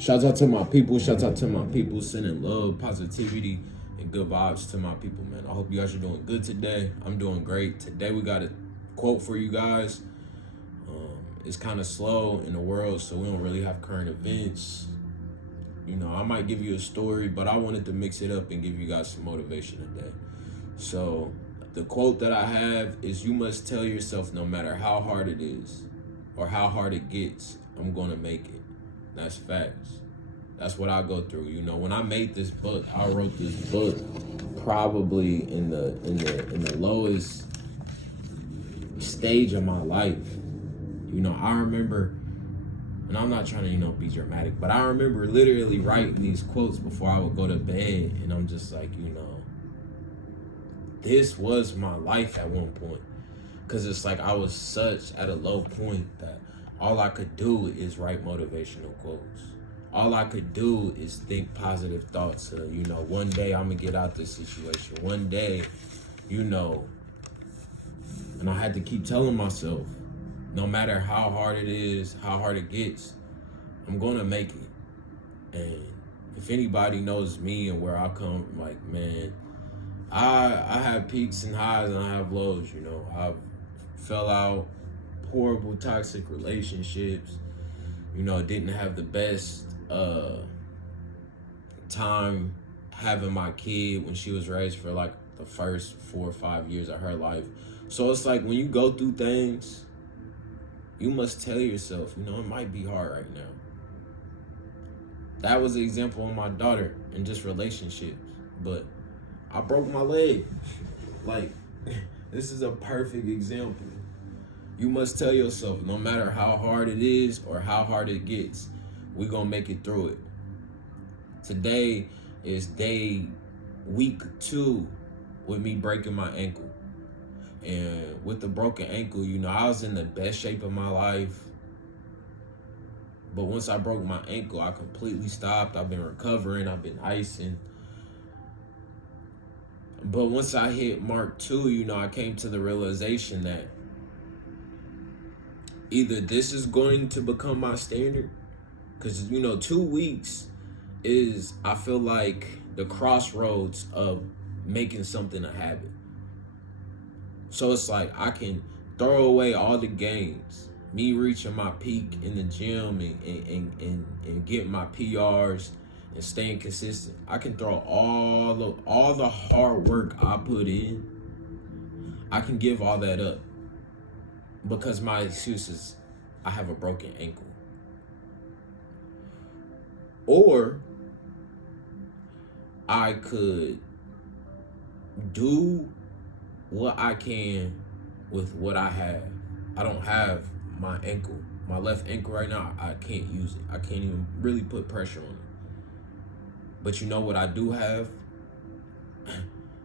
Shouts out to my people. Shouts out to my people. Sending love, positivity, and good vibes to my people, man. I hope you guys are doing good today. I'm doing great. Today we got a quote for you guys. It's kind of slow in the world, so we don't really have current events. You know, I might give you a story, but I wanted to mix it up and give you guys some motivation today. So the quote that I have is, you must tell yourself, no matter how hard it is or how hard it gets, I'm gonna make it. That's facts. That's what I go through. You know, when I made this book, I wrote this book probably in the lowest stage of my life. You know, I remember, and I'm not trying to, be dramatic, but I remember literally writing these quotes before I would go to bed, and I'm just like, this was my life at one point. Because it's like I was such at a low point that all I could do is write motivational quotes. All I could do is think positive thoughts of, one day I'm going to get out this situation. One day, and I had to keep telling myself, no matter how hard it is, how hard it gets, I'm going to make it. And if anybody knows me and where I come, like, man, I have peaks and highs and I have lows, I've fell out, horrible toxic relationships, didn't have the best time having my kid when she was raised for like the first 4 or 5 years of her life. So it's like when you go through things, you must tell yourself, it might be hard right now. That was an example of my daughter in just relationships, but I broke my leg. Like, this is a perfect example. You must tell yourself, no matter how hard it is or how hard it gets, we're gonna make it through it. Today is week 2 with me breaking my ankle. And with the broken ankle, I was in the best shape of my life. But once I broke my ankle, I completely stopped. I've been recovering, I've been icing. But once I hit Mark 2, I came to the realization that either this is going to become my standard, because, 2 weeks is, I feel like, the crossroads of making something a habit. So it's like I can throw away all the gains, me reaching my peak in the gym and getting my PRs and staying consistent. I can throw all the hard work I put in, I can give all that up because my excuse is I have a broken ankle. Or I could do what I can with what I have. I don't have my ankle, my left ankle right now. I can't use it. I can't even really put pressure on it. But you know what I do have?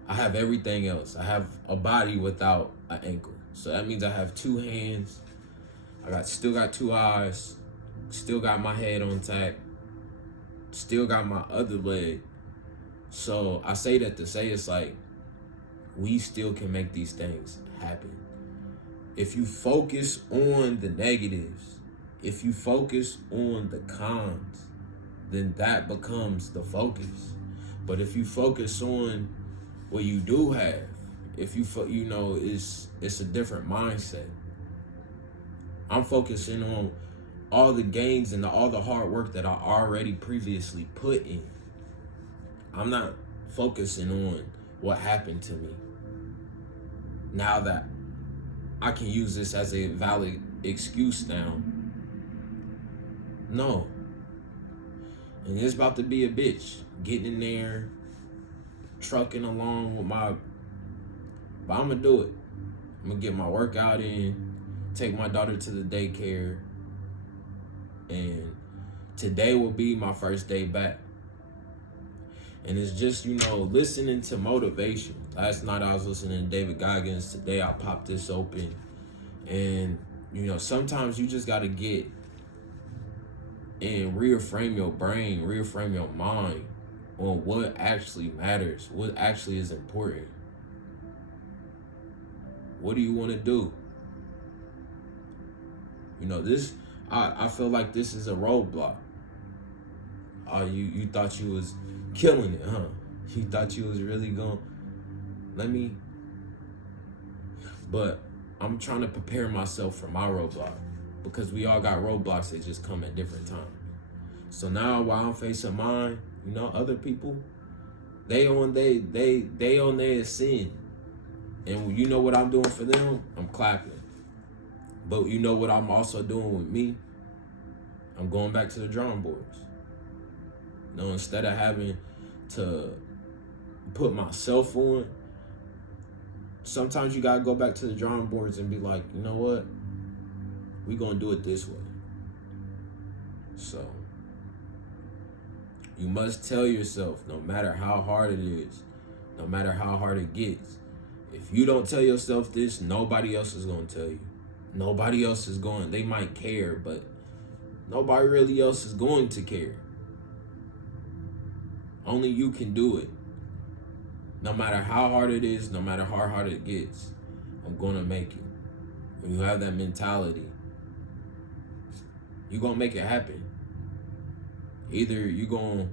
I have everything else. I have a body without an ankle. So that means I have 2 hands. Still got 2 eyes. Still got my head on tack. Still got my other leg. So I say that to say it's like, we still can make these things happen. If you focus on the negatives, if you focus on the cons, then that becomes the focus. But if you focus on what you do have, if you it's a different mindset. I'm focusing on all the gains and all the hard work that I already previously put in. I'm not focusing on what happened to me. Now that I can use this as a valid excuse now. No. And it's about to be a bitch. Getting in there, trucking along with but I'm gonna do it. I'm gonna get my workout in, take my daughter to the daycare, and today will be my first day back. And it's just, listening to motivation. Last night I was listening to David Goggins. Today I popped this open. And, sometimes you just got to get and reframe your brain, reframe your mind on what actually matters, what actually is important. What do you want to do? I feel like this is a roadblock. Oh, you thought you was killing it, huh? You thought you was really gonna let me. But I'm trying to prepare myself for my roadblock, because we all got roadblocks that just come at different times. So now while I'm facing mine, other people, they on their sin. And you know what I'm doing for them? I'm clapping. But you know what I'm also doing with me? I'm going back to the drawing boards. Instead of having to put myself on, sometimes you gotta go back to the drawing boards and be like, you know what? We gonna do it this way. So you must tell yourself, no matter how hard it is, no matter how hard it gets, if you don't tell yourself this, nobody else is gonna tell you. Nobody else is going. They might care, but nobody really else is going to care. Only you can do it. No matter how hard it is, no matter how hard it gets, I'm gonna make it. When you have that mentality, you're gonna make it happen. Either you're gonna